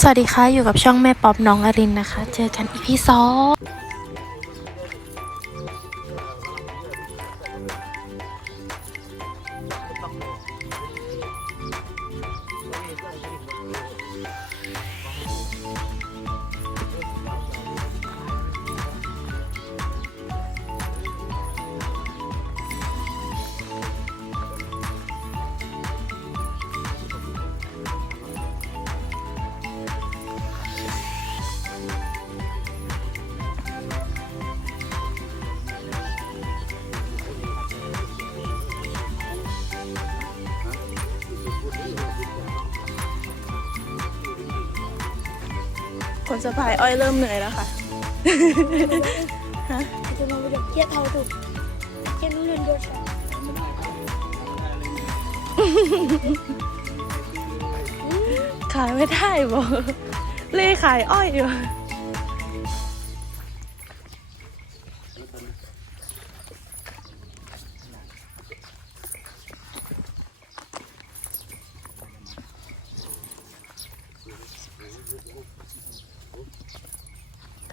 สวัสดีค่ะ อยู่กับช่องแม่ป๊อบน้องอรินนะคะ เจอกันอีพีสอง คนสะพายอ้อยเริ่มเหนื่อยแล้วค่ะจะมาเด็กเทียบเท่าถูกเทียบเรียนเดียวกันขายไม่ได้บอกเล่ขายอ้อยอยู่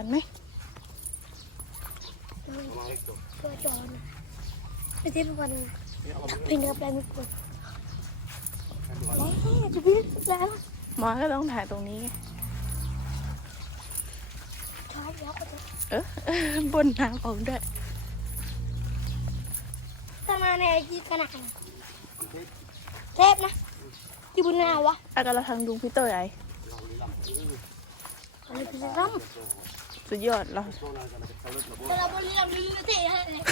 กันไหมตัวจอนไม่ใช่เป็นวันเป็นเนื้อแปลงไม่กดแล้วจะพี่แล้วหมาก็ต้องถ่ายตรงนี้ไงชอบแล้วก็จะเออบนน้ำออกด้วยถ้ามาในไอจีขนาดเทปนะที่บุญนาวะอากาศทางดุงพี่เตยไออะไรคือซ้ สุดยอดเราำแต่เราบริลำลืมเตะให้เลย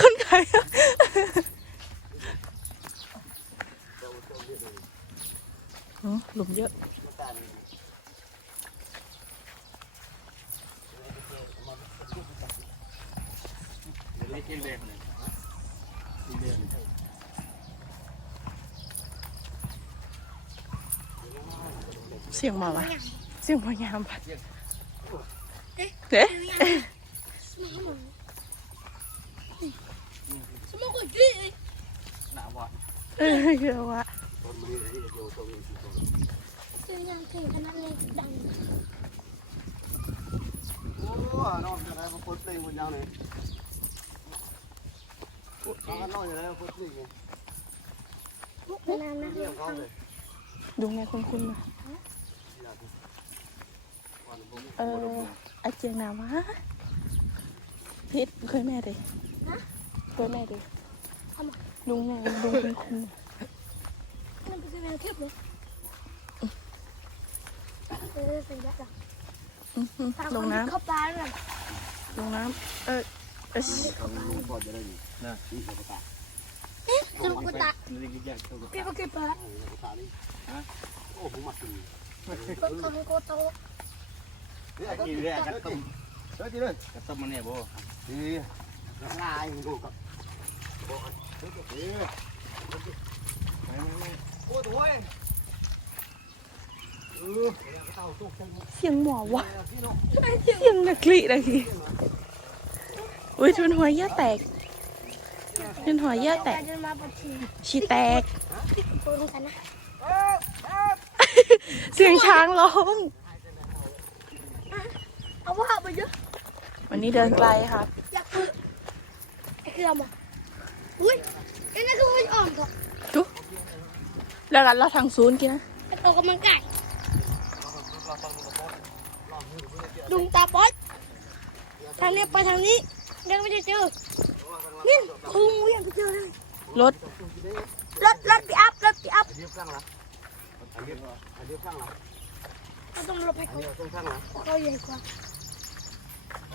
คนขายอ๋อหลุมเยอะเสียงหมาวะ เสียงหมายามปะเอ๊ะสมองกดกี้เออเยอะวะคือยังถึงขนาดเล็กดังโอ้นอนจะได้มาคนตีมันยาวเลยนอนนอนจะได้มาคนตีไงขนาดนั้นเรื่องเขาเลยดูไงคุณคุณนะ เอออาเจียงนาวะพิษเคยแม่ดิเคยแม่ดิลุงไงลุงคุณคุณมันเป็นแบบเทียบเลยเออเป็นแบบอื้อหือลงน้เข้าปลาเลยำลงน้ำเออเออเขาลุงก่อนจะได้ดีนะนี่กระตาคือลูกตานี่แยกตัวกระพี่ก็เก็บปลาตานี่ฮะโอ้ผมมาตีก็คนก็โต นี่ไอ้กี่เรื่องกันต้มเฮ้ยจีเลยกระต้มมันเนี่ยโบดีลายดูกับโอ้ตัวเองเออเต่าตุกจังเสียงหมอวะพี่น้องเสียงนักลีนะทีอุ้ยทุนหัวย่าแตกทุนหัวย่าแตกจะมาปะทีชีแตกโตนกันนะเสียงช้างร้อง เอาว่าไปเยอะวันนี้เดินไกลครับอยากคือไอ้คือเราบอกอุ้ยไอ้นั่นคือมันอ่อนก่อนทุแล้วกันเราทางศูนย์กินนะไอ้ตัวกำลังไก่ดุงตาป๊อดทางนี้ไปทางนี้ยังไม่ได้เจอนี่คุงยังไม่เจอเลยรถรถรถปีอัพรถปีอัพอันนี้ข้างละอันนี้อันนี้ข้างละเราต้องลบให้อันเขานี้ข้างละเขาใหญ่กว่า ป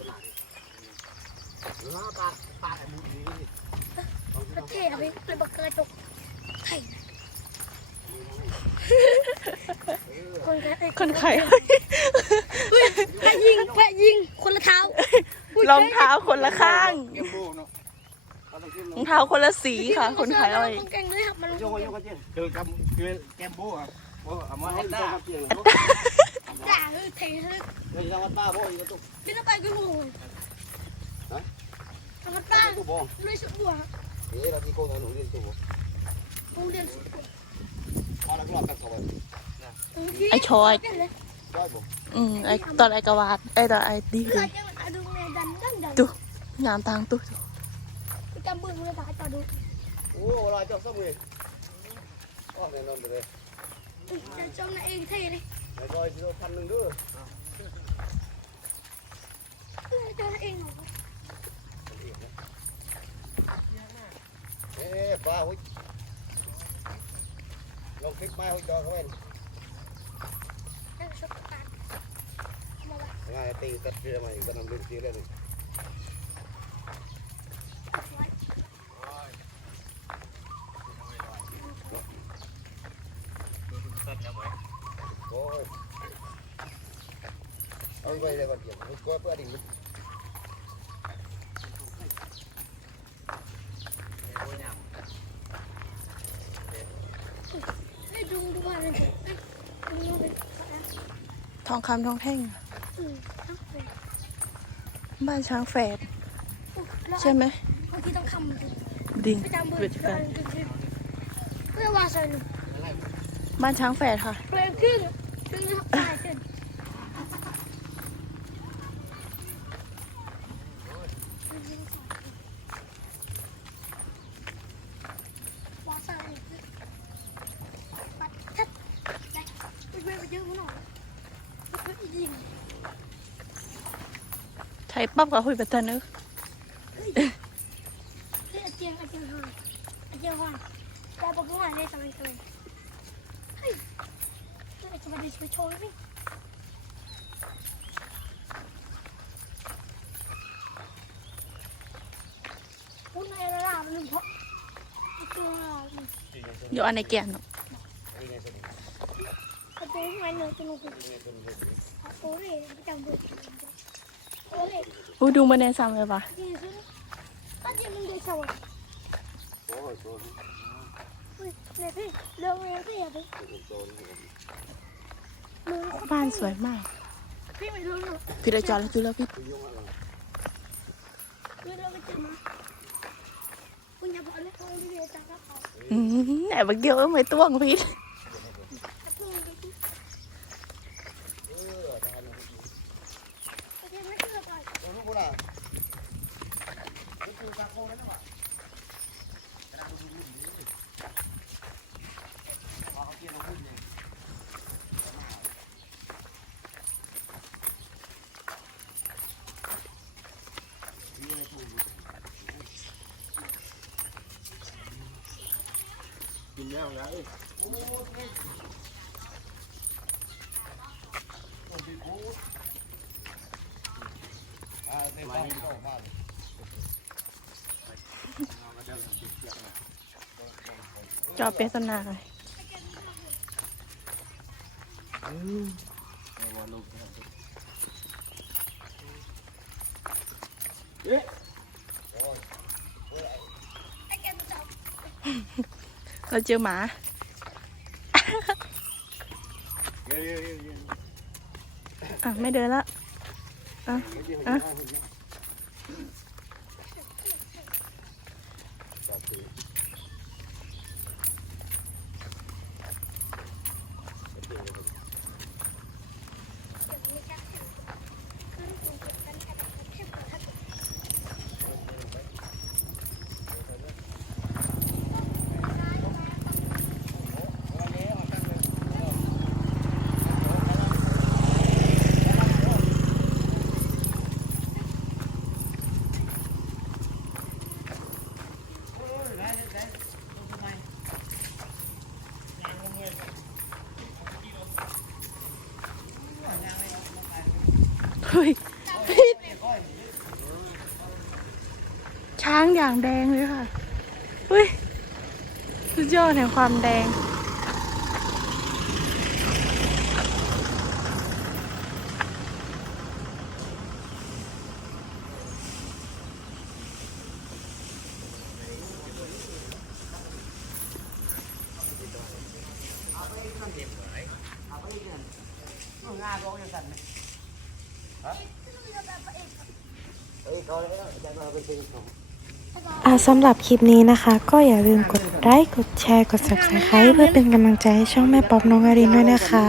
ตลาดหรือว่าปลาปลาไอ้มูนี่ประเทศอะไรเป็นบักกระจกไข่คนแค่คนขายแพะยิงแพะยิง คนละเท้ารองเท้าคนละข้างเกมโบเนาะเราต้องกินรองเท้าคนละสีค่ะ คนขายอ้อยคนเก่งเลยครับมันโยกโยกกันเจ๊คือกับคือแกมโบอะโบเอามามาให้ให้ตาตาเจ๊ด่าเลยเทเลยเดี๋ยวจะมาป้าโบอีกตุ๊กพี่ต้องไปกูหูทำมันป้าตุ๊กโบเลยชุดบัวเอ๊ะเราที่โค้งหนูเรียนสูงโรงเรียนเอาแล้วก็รอบกันเข้าไปไอ้ชอยเลยได้บ่อืมไอ้ตอนไอ้กวาดไอ้ตอนไอ้ดี เพื่เลอยจะมาดูในดันดันดันดูงามทางตู้จำเบื้องเลยค่ะจอดูโอ้ลายจอกสมุยอ๋อแน่นอนเลยจะจำในเองเท่เลยไอ้ก้อ ยที่เราทำหนึ่งด้วยจำในเองเหรอเอ๊ะป้าหุ้ยลองคลิปไม้หุ้ยจอเขาเอง นั่นชอบการมาละ ง่ายตีตัดเชือกมาอยู่ก็นำเรื่องเชือกเลยนี่ ไว้ โอ้ยเอา ไปเลยก่อนเดี๋ยวก็เพื่อดิ้งให้ดูดูว่าอะไรดูดูเลยทองคำทองแท่งอืมทั้งเลยบ้านช้างแฝดแล้วใช่ไหมบางทีต้องคำจริงดิงไปจำเบอเวร์ทเพื่กัอนนจริงเพื่อว่าใส่หนึ่งบ้านช้างแฝดค่ะเพลงขึ้นขึ้นใช่ขึ้นว่าใส่ปัดทัดไป ไปไปเยอะห น่อยไปยิงใช้ปั๊บกับหุยปัตตานึกเฮ้ยอาเจียงอาเจียงหอนอาเจียงหอนแต่บอกว่าได้ทำไมทำไมเฮ้ยจะมาดิสไปโชว์ไหมพูดในระดับหนึ่งเพราะตัวอยู่อันในแน่ซ้ำเลยปะจริงสุดป้าเจียมึงได้สวยโอ้ยเฮ้ยเนี่ยพี่เรื่องอะไรพี่อย่าไปโอ้ยมึงบ้านสวยมาก พี่ไม่รู้หรอกพี่ได้จอดแล้วจุแล้วพี่คุณยุ่งอะไรไม่รู้ไปเจอมาคุณอย่าบอกเลยเขาไม่ได้จับแล้วเขาอืมแอบเกี่ยวไม่ต้วงพี่ ถ้าเพิ่งไปที่ เออทำอะไร ประเทศไม่เชื่อไป โอ้ยกูล่ะนี่คือการโค้งนั่นหรอว่าเขาเกี่ยวกับหุ้นเนี่ย กินแล้วไงอ่า เต็มบ้านเข้าบ้านจอเป็นสนาเลยไอ้แกมันจับเราเจอหมาเยอะเยอะเยอะเยอะอะ ไม่เดินละอะอะ มีจับแขนขึ้นลงกันกันแค่ทัก เฮ้ยพี่ ช้างอย่างแดงเลยค่ะเฮ้ยสุดยอดแห่งความแดงเฮ้ยเขาเสำหรับคลิปนี้นะคะ ก็อย่าลืมกดไลค์กดแชร์กด subscribe เพื่อเป็นกำลังใจให้ช่องแม่ป๊อบน้องอารินด้วยนะคะ